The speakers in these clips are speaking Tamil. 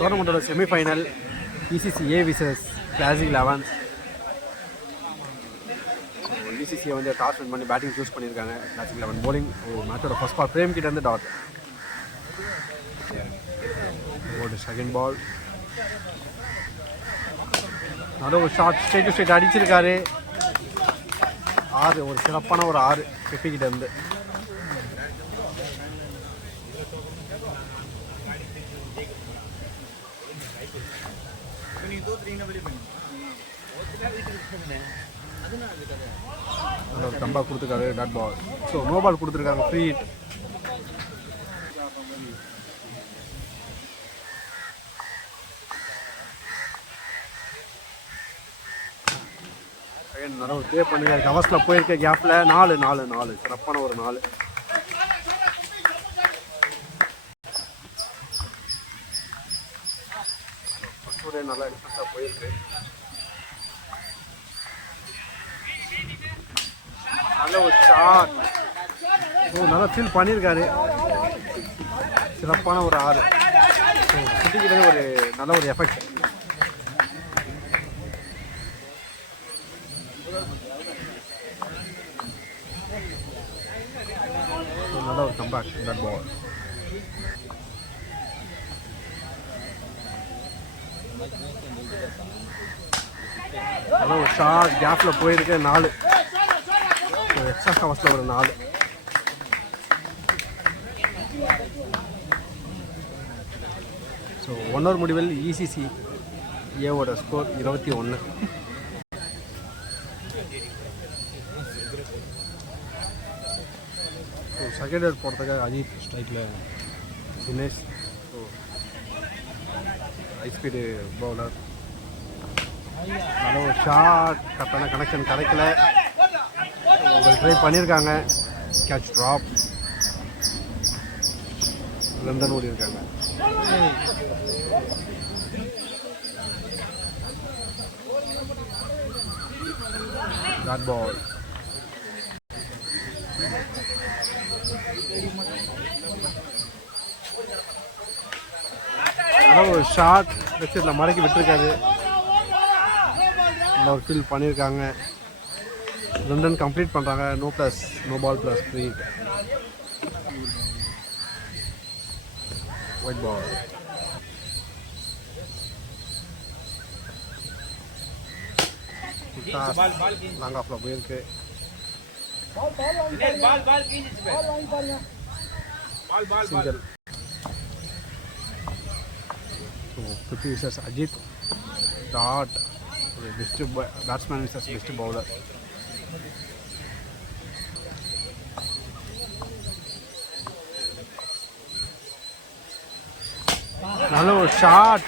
டோர்னமெண்ட்டோட semifinal ECCA versus classic 11. ECCA வந்து டாஸ் வின் பண்ணி பேட்டிங் சூஸ் பண்ணியிருக்காங்க. Classic 11 bowling. மேட்சோட ஃபர்ஸ்ட் பால் பிரேம் கிட்ட இருந்து டாட். ஒரு செகண்ட் பால் நல்ல ஒரு ஷார்ட் ஸ்ட்ரைட் டு ஸ்ட்ரைட் அடிச்சிருக்காரு. 6 ஒரு சிறப்பான ஒரு 6 பெப்பிக்கிட்ட இருந்து. கம்பா கொடுத்துருக்காரு dot ball. So no ball கொடுத்துருக்காங்க, ஃப்ரீ ஹிட். நிறைய ஒரு ப்ளே பண்ணிருக்காரு. கவர்ஸில் போயிருக்க கேப்பில் 4 சிறப்பான ஒரு 4. நல்லா டிஃபரெண்ட்டாக போயிருக்கு. நல்ல ஒரு ஷாட். நல்லா ஃபீல் பண்ணியிருக்காரு. சிறப்பான ஒரு 6. சுட்டிக்கிட்டே ஒரு நல்ல ஒரு எஃபெக்ட். நல்ல ஒரு கம்பேக் தட் பால். நல்ல ஒரு ஷாட் கேப்பில் போயிருக்கு. 4 எக்ஸ்ட்ரா கவர்ஸில் ஒரு 4. ஸோ 1 ஓவர் முடிவில் ECCA score 21. So second over போகிறதுக்காக அஜித் ஸ்ட்ரைக்கில் Dinesh. So high speed bowler. நல்ல ஒரு ஷாட். கரெக்டான கனெக்ஷன் கிடைக்கல. ட்ரை பண்ணியிருக்காங்க. Catch drop. லண்டன் ஓடி இருக்காங்க. Dot ball. ஒரு ஷாட் வெச்சில் மடக்கி விட்டுருக்காரு. ஒரு ஃபீல் பண்ணியிருக்காங்க. 2 ரன் கம்ப்ளீட் பண்ணுறாங்க. No ball plus free. White ball. Long ஆஃப்ல போயிருக்கு. Single. Pippy versus Ajit. Dot. Best batsman versus best bowler. நல்ல ஒரு ஷாட்.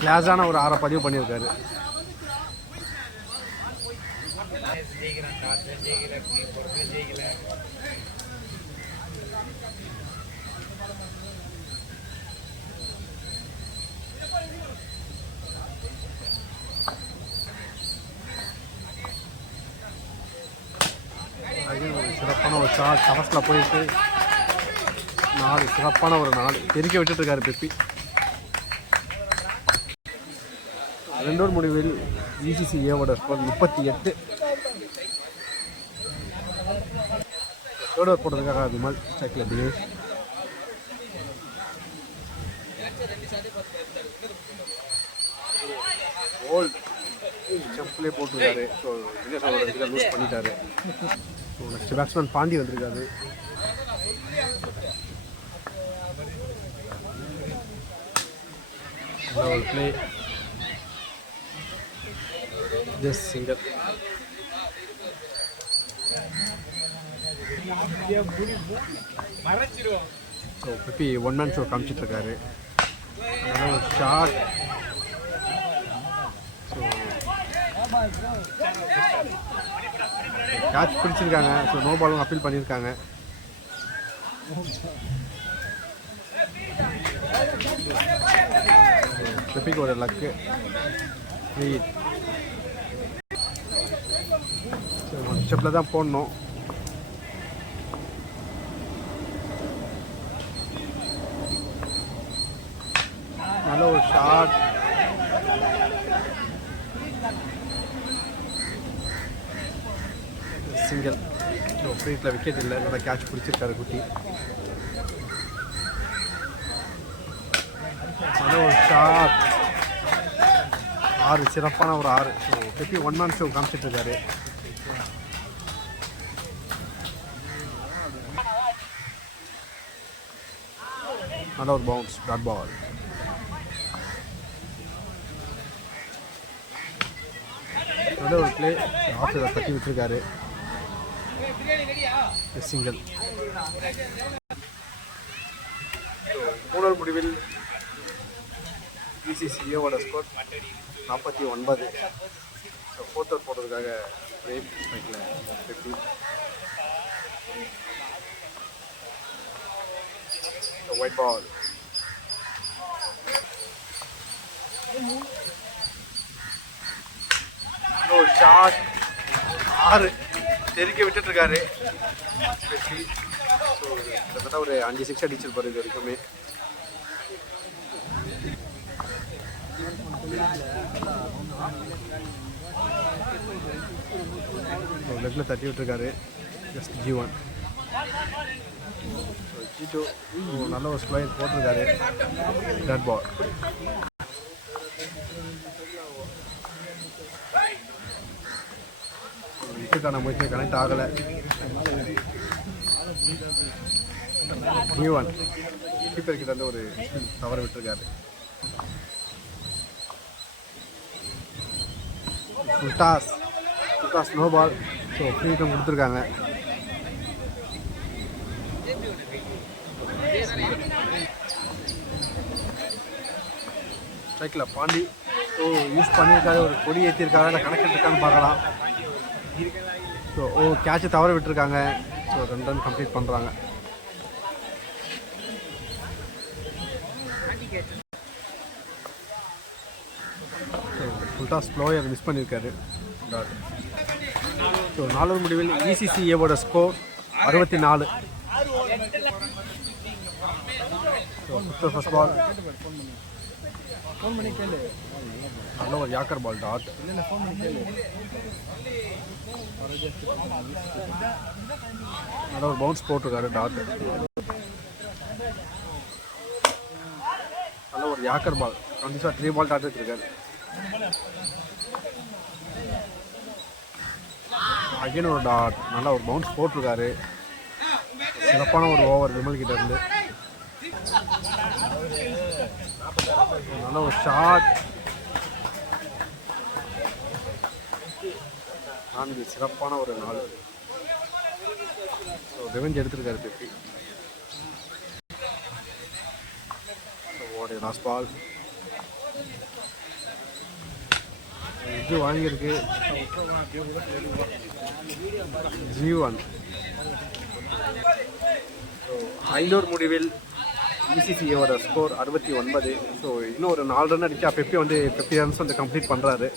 கிளாஸான ஒரு 6 பதிவு பண்ணியிருக்காரு. சிறப்பான ஒரு ஷாட். கவர்ஸில் போயிட்டு 4 சிறப்பான ஒரு 4 தெரிக்க விட்டுட்டு இருக்காரு பெப்பி. 2 ஓவர் முடிவில் ECCA ஸ்கோர் 38. தேர்ட் ஓவர் போட்டதுக்காக விமல் ஸ்ட்ரைக்கில் தினேஷ். ஓல்ட் செம்ப்லே போட்டுருக்காரு. ஸோ தினேஷ் அவரோட இதில் லூஸ் பண்ணிட்டாரு. ஸோ நெக்ஸ்ட் பேட்ஸ்மேன் பாண்டி வந்திருக்காரு. ஒரு play just single. So Pippy 1 man show காமிச்சிட்ருக்காரு. அதனால் ஒரு ஷாட். ஸோ கேட்ச் பிடிச்சிருக்காங்க. ஸோ நோ பாலும் அப்பீல் பண்ணியிருக்காங்க. பிப்பிக்கு ஒரு லக்கு. ஸோ 1 ஸ்டெப்பில் தான் போடணும். நல்ல ஒரு ஷாட். சிங்கிள். ஸோ ஃப்ரீட்டில் விக்கெட் இல்லை, நல்லா கேட்ச் பிடிச்சிருக்காரு குட்டி. நல்ல ஒரு ஷாட். 6, சிறப்பான ஒரு 6. ஸோ பெப்பி 1 man ஷோ காமிச்சிட்டு இருக்காரு. நல்ல ஒரு பவுன்ஸ், டாட் பால். நல்ல ஒரு பிளே, ஆஃப் சைடை தட்டி விட்டுருக்காரு. சிங்கிள். மூணாவது முடிவில் பிசிசிஓட ஸ்கோர் 49. ஸோ 4th ஓவர் போடுறதுக்காக பிரேம் ஸ்ட்ரைக்கில் பெப்பி. White ball. ஒரு ஷாட். 6 தெறிக்க விட்டுட்ருக்காரு பெப்பி. ஸோ கிட்டத்தட்ட ஒரு 5 6 அடிச்சிருப்பாரு இது வரைக்குமே. லெஃப்டில் தட்டி விட்டுருக்காரு. Just G1. G2 நல்ல ஒரு ஸ்கொயர் போட்டிருக்காரு. Dot ball. விக்கெட்டான முயற்சி கனெக்ட் ஆகலை. G1 கீப்பர் கிட்ட வந்து ஒரு தவறு விட்டுருக்காரு. Full toss no ball. So freedom கொடுத்துருக்காங்க. ஸ்ட்ரைக்கில் பாண்டி. ஸோ யூஸ் பண்ணியிருக்காரு. ஒரு கொடி ஏற்றிருக்காங்க, இல்லை கணக்கு இருக்கான்னு பார்க்கலாம். ஸோ கேட்சை தவற விட்டுருக்காங்க. ஸோ 2 ரன் கம்ப்ளீட் பண்ணுறாங்க. ஃபுல்டாஸ் ஸ்லோயர் மிஸ் பண்ணியிருக்காரு. ஸோ 4வது முடிவில் ECCAவோட ஸ்கோர் 64. So first ball. நல்ல ஒரு யாக்கர் பால். டாட். நல்ல ஒரு பவுன்ஸ் போட்டிருக்காரு. டாட். நல்ல ஒரு யாக்கர் பால். 3 பால் டாட் எடுத்திருக்காரு. அகைன் ஒரு டாட். நல்ல ஒரு பவுன்ஸ் போட்டிருக்காரு. சிறப்பான ஒரு ஓவர் விமல் கிட்ட இருந்து. நல்ல ஒரு ஷாட். 4 சிறப்பான ஒரு 4. ஸோ ரெவெஞ்ச் எடுத்திருக்காரு பெப்பி. ஓடைய லாஸ்ட் பால். இது வாங்கியிருக்கு. G1. ஸோ 5வது முடிவில் ECCAவோட ஸ்கோர் 69. ஸோ இன்னும் ஒரு 4 ரன் அடிச்சா பெப்பி வந்து 50 ரன்ஸ் வந்து கம்ப்ளீட் பண்ணுறாரு.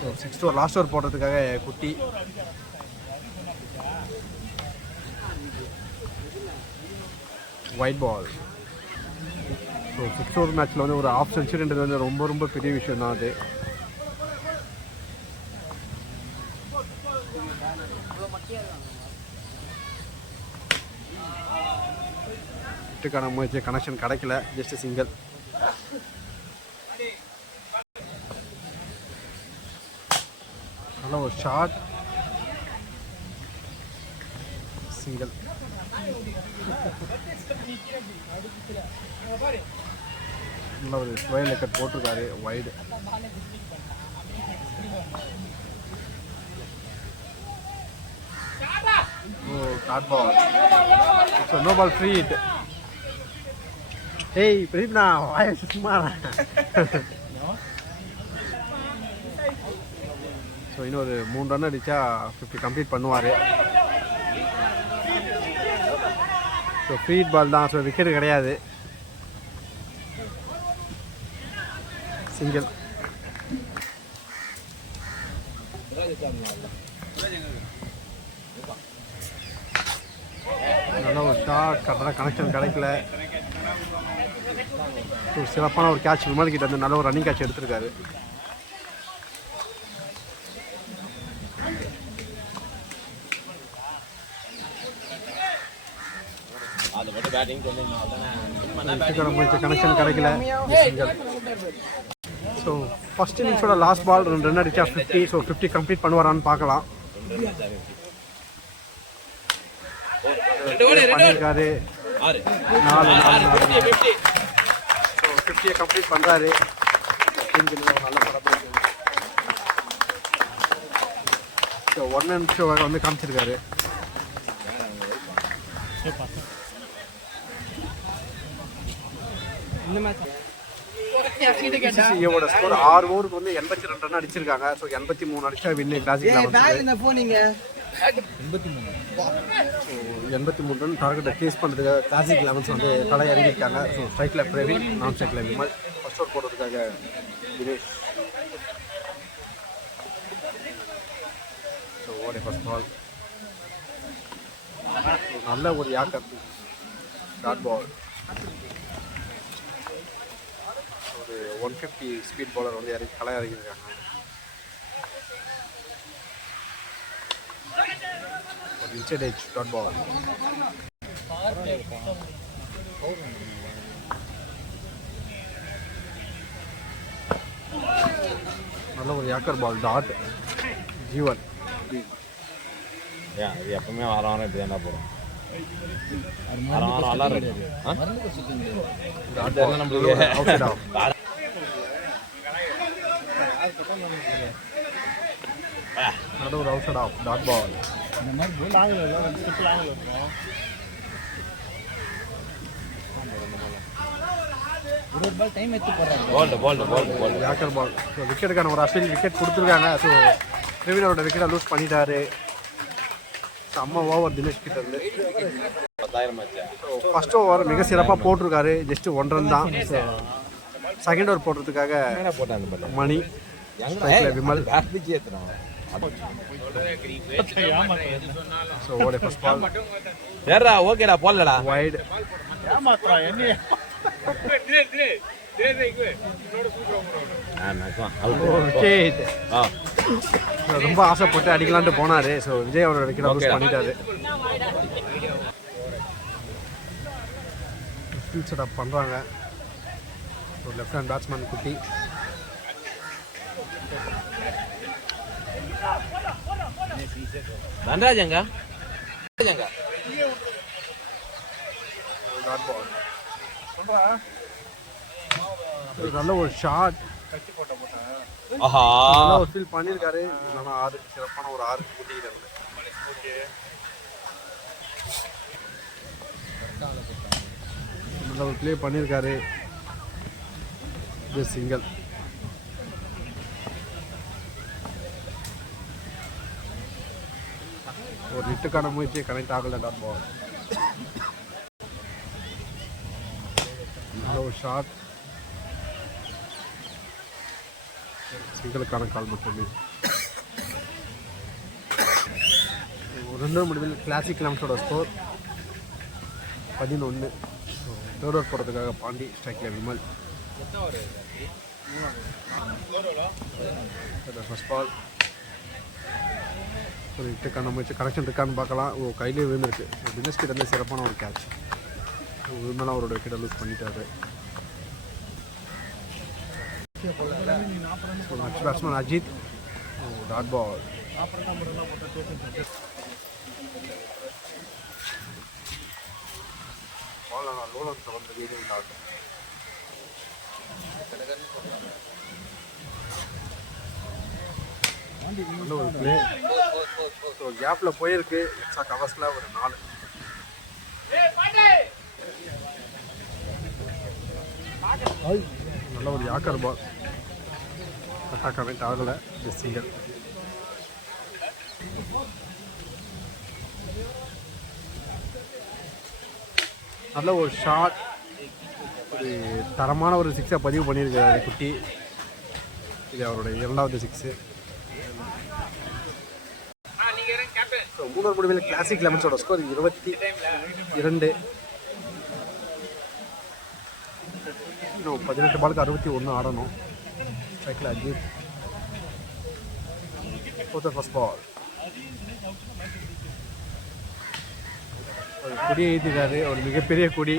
So 6th over last over போடுறதுக்காக குட்டி. White ball. So 6th over மேட்ச்சில் வந்து ஒரு ½ செஞ்சுரின்றது வந்து ரொம்ப ரொம்ப பெரிய விஷயம் தான் அது. விட்டுக்கான முயற்சி கனெக்ஷன் கிடைக்கல. Just single. நல்ல ஒரு ஷாட். சிங்கிள். நல்ல ஒரு ஸ்கொயர் லெக்கட் போட்டிருக்காரு. Wide. Dot ball. So no ball, free hit. ஏய் பிரதீப், நான் வாய சும்மா. ஸோ இன்னும் ஒரு 3 ரன் அடித்தா 50 கம்ப்ளீட் பண்ணுவார். ஸோ ஃப்ரீ ஹிட் பால் தான். ஸோ விக்கெட் கிடையாது. சிங்கிள். நல்ல ஒரு ஷாட், கரெக்டாக கனெக்ஷன் கிடைக்கல. ஸோ சிறப்பான ஒரு கேட்ச் விமல் கிட்ட வந்து நல்ல ஒரு ரன்னிங் கேட்ச் எடுத்திருக்காரு. கனெக்ஷன் கிடைக்கல. ஸோ ஃபர்ஸ்ட் இன்னிங்ஸோட லாஸ்ட் பால் 2 ரன் அடிச்சா 50. ஸோ 50 கம்ப்ளீட் பண்ணுவாரான்னு பார்க்கலாம். பண்ணியிருக்காரு 4 ஸோ 50 கம்ப்ளீட் பண்ணுறாரு. நல்ல படம். ஸோ 1 நிமிஷம் வந்து காமிச்சிருக்காரு. பிசிசிஐயோட ஸ்கோர் 6 ஓவருக்கு வந்து 82 ரன் அடிச்சிருக்காங்க. ஸோ 83 அடிச்சா வின்னு கிளாசிக் 83 ரன் டார்கெட்டை ஃபேஸ் பண்ணுறதுக்காக கிளாசிக் 11 வந்து களை இறங்கியிருக்காங்க. ஸோ ஸ்ட்ரைக்கில் பிரவீன், நான் ஸ்ட்ரைக்கில் விமல், ஃபர்ஸ்ட் ஓவர் போடுறதுக்காக தினேஷ். ஸோ ஓடே ஃபர்ஸ்ட் பால் நல்ல ஒரு யாக்கர் டாட் பால். ஒரு 150 ஸ்பீட் பாலர் வந்து களை இறங்கியிருக்காங்க. Inside edge dot ball. நல்ல ஒரு யாக்கர் பால் டாட் ஜீவன். இது எப்பவுமே வாரம் இப்படி தானே போகிறோம். வாரம் நல்லா இருக்கு. நல்ல ஒரு outside off dot ball. இந்த மாதிரி போல் ஆகல ஸ்டிப்பில் ஆகல இருக்கும். ஒரு பால் டைம் எடுத்து போடுறாங்க. யாக்கர் பால். ஸோ விக்கெட்டுக்கான ஒரு அப்பீல் விக்கெட் கொடுத்துருக்காங்க. ஸோ பிரவீனோட விக்கெட்டை லூஸ் பண்ணிட்டாரு. செம்ம ஓவர் தினேஷ் கிட்ட இருந்து. ஃபர்ஸ்ட் ஓவர் மிக சிறப்பாக போட்டிருக்காரு. ஜஸ்ட் 1 ரன் தான். ஸோ செகண்ட் ஓவர் போடுறதுக்காக மணி, விமல். ஸோ ஓடே ஃபர்ஸ்ட் பால். ஏறா ஓகேடா போடலடா. வைட். ஏமாத்ரா என்ன? விக்கெட். ரொம்ப ஆசைப்பட்டு அடிக்கலான்ட்டு போனாரு. ஸோ விஜய் அவரோட விக்கெட் லூஸ் பண்ணிட்டாரு. ஃபீல்ட் செட்டப் பண்ணுறாங்க. ஸோ லெஃப்ட் ஹேண்ட் பேட்ஸ்மேன் குட்டி. தண்டராஜங்க நல்ல ஒரு ஷாட். நல்ல ஒரு ஃபீல் பண்ணியிருக்காரு. இல்லைன்னா 6 சிறப்பான ஒரு 6 குட்டிக்கிறாங்க. நல்ல ஒரு ப்ளே பண்ணியிருக்காரு. இது சிங்கிள். ஒரு ஹிட்டுக்கான முயற்சியை கனெக்ட் ஆகல டாட் பால். நல்ல ஒரு ஷாட். சிங்கிளுக்கான கால் மட்டுமே. ஒரு 2 முடிவில் கிளாசிக் 11 ஸ்கோர் 11. தேர்ட் ஓவர் போடுறதுக்காக பாண்டி, ஸ்ட்ரைக்கில் விமல். First ball. ஒரு ஹிட்டுக்கான முயற்சி கனெக்ஷன் இருக்கான்னு பார்க்கலாம். கையிலே விழுந்துருக்கு. தினேஷ் கிட்ட இருந்து சிறப்பான ஒரு கேட்ச். விமலா அவரோட விக்கெட்டை லூஸ் பண்ணிட்டாரு. Next batsman Ajith. Dot ball. ஒரு பிளே. கேப்பில் போயிருக்கு. எக்ஸ்ட்ரா கவர்ஸில் ஒரு 4. நல்ல ஒரு யாக்கர் பால். கரெக்டாக கனெக்ட் ஆகலை. சிங்கிள். நல்ல ஒரு ஷாட். ஒரு தரமான ஒரு 6 பதிவு பண்ணியிருக்காரு குட்டி. இது அவருடைய 2வது 6. மூணாவது முடிவில் கிளாசிக் லெமன்ஸோட ஸ்கோர் 22. இன்னும் 18 பாலுக்கு 61 ஆடணும். ஸ்ட்ரைக்கில் அஜித். ஃபர்ஸ்ட் பால் ஒரு கொடியை ஏற்றிருக்காரு, ஒரு மிகப்பெரிய கொடி.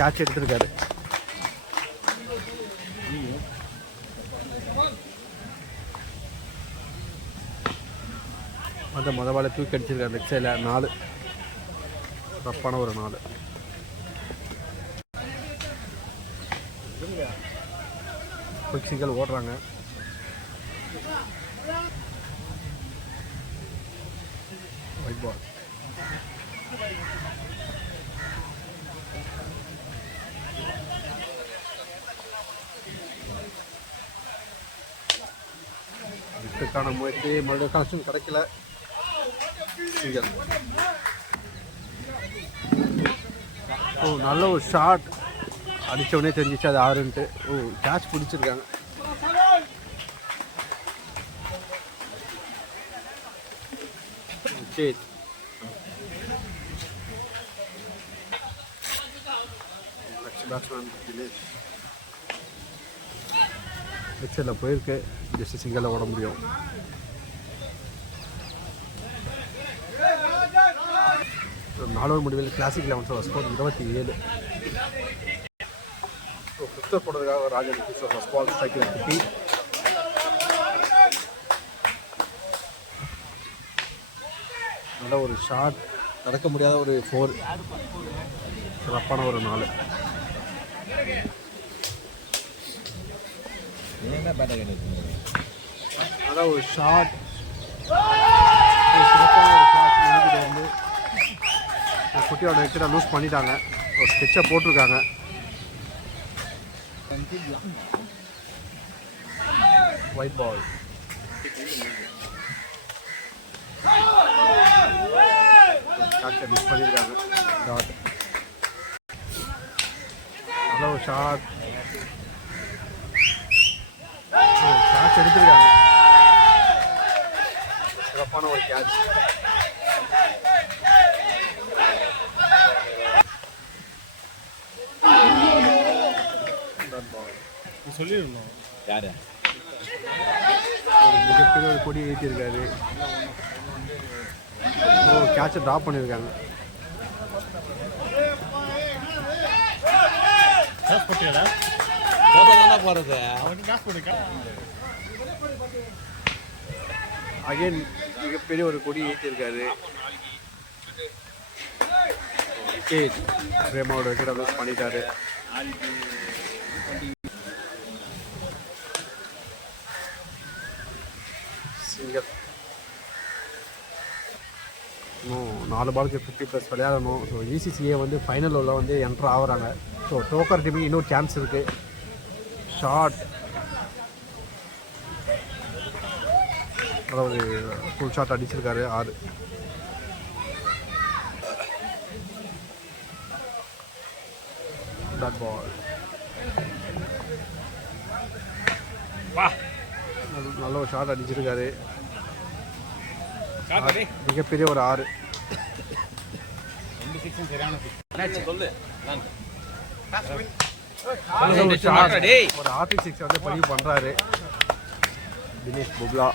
கேட்ச் எடுத்திருக்காரு. அந்த பாலை தூக்கி அடிச்சிருக்காரு லெக் சைடில். 4 தப்பான ஒரு 4. குயிக் சிங்கிள் ஓடுறாங்க. White ball. விட்டுக்கான முயற்சி மறுபடியும் கனெக்ஷன் கிடைக்கல. சிங்கிள். நல்ல ஒரு ஷாட். அடித்தவொடனே தெரிஞ்சிச்சு அது 6ன்ட்டு. கேட்ச் பிடிச்சிருக்காங்க. சரி, பேட்ஸ்மேன் லெக்சரில் போயிருக்கு. ஜஸ்ட் சிங்கிளில் ஓட முடியும். நாலாவது முடிவில் கிளாசிக் லெவன்ஸோட ஸ்கோர் 27. ஃபிஃப்த்தர் போடுறதுக்காக ராஜன் ஃபர்ஸ்ட் பால் ஸ்ட்ரைக்கில் 50. நல்ல ஒரு ஷாட். நடக்க முடியாத ஒரு 4. சிறப்பான ஒரு 4. நல்ல ஒரு ஷாட். சிறப்பான ஒரு ஷாட். வந்து குட்டியோட விக்கெட்டை லூஸ் பண்ணிட்டாங்க. ஒரு ஸ்கெட்சை போட்டிருக்காங்க. White ball. மிஸ் பண்ணியிருக்காங்க. டாட். நல்ல ஒரு ஷாட். கேட்ச் எடுத்துருக்காங்க. சிறப்பான ஒரு கேட்ச். சொல்லிடணும் யாரு ஒரு மிகப்பெரிய ஒரு கொடி ஏற்றிருக்காரு. கேட்சை ட்ராப் பண்ணியிருக்காங்க. போறது அகைன் மிகப்பெரிய ஒரு கொடி ஏற்றிருக்காரு. விக்கெட். பிரேமாவோட விக்கெட்டை லூஸ் பண்ணிட்டாரு. சிங்கர். இன்னும் 4 பாலுக்கு 50+ விளையாடணும். ஸோ ECCA வந்து ஃபைனல் உள்ள வந்து என்ட்ரு ஆகுறாங்க. ஸோ டோக்கர் டீமுக்கு இன்னொரு சான்ஸ் இருக்குது. ஷார்ட். அதாவது ஃபுல் ஷாட் அடிச்சிருக்காரு. 6. Dot ball. நல்ல ஒரு ஷாட் அடிச்சிருக்காரு. மிகப்பெரிய ஒரு 6. ஒரு ஆர்டிக் 6 வந்து பதிவு பண்றாரு தினேஷ் புக்லா.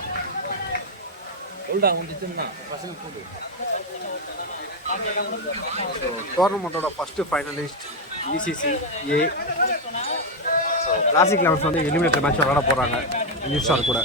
டோர்னமெண்ட்டோட first finalist ECCA. So classic elevens வந்து எலிமினேட்டர் மேட்ச் விளையாட போகிறாங்க நியூ ஸ்டார் கூட.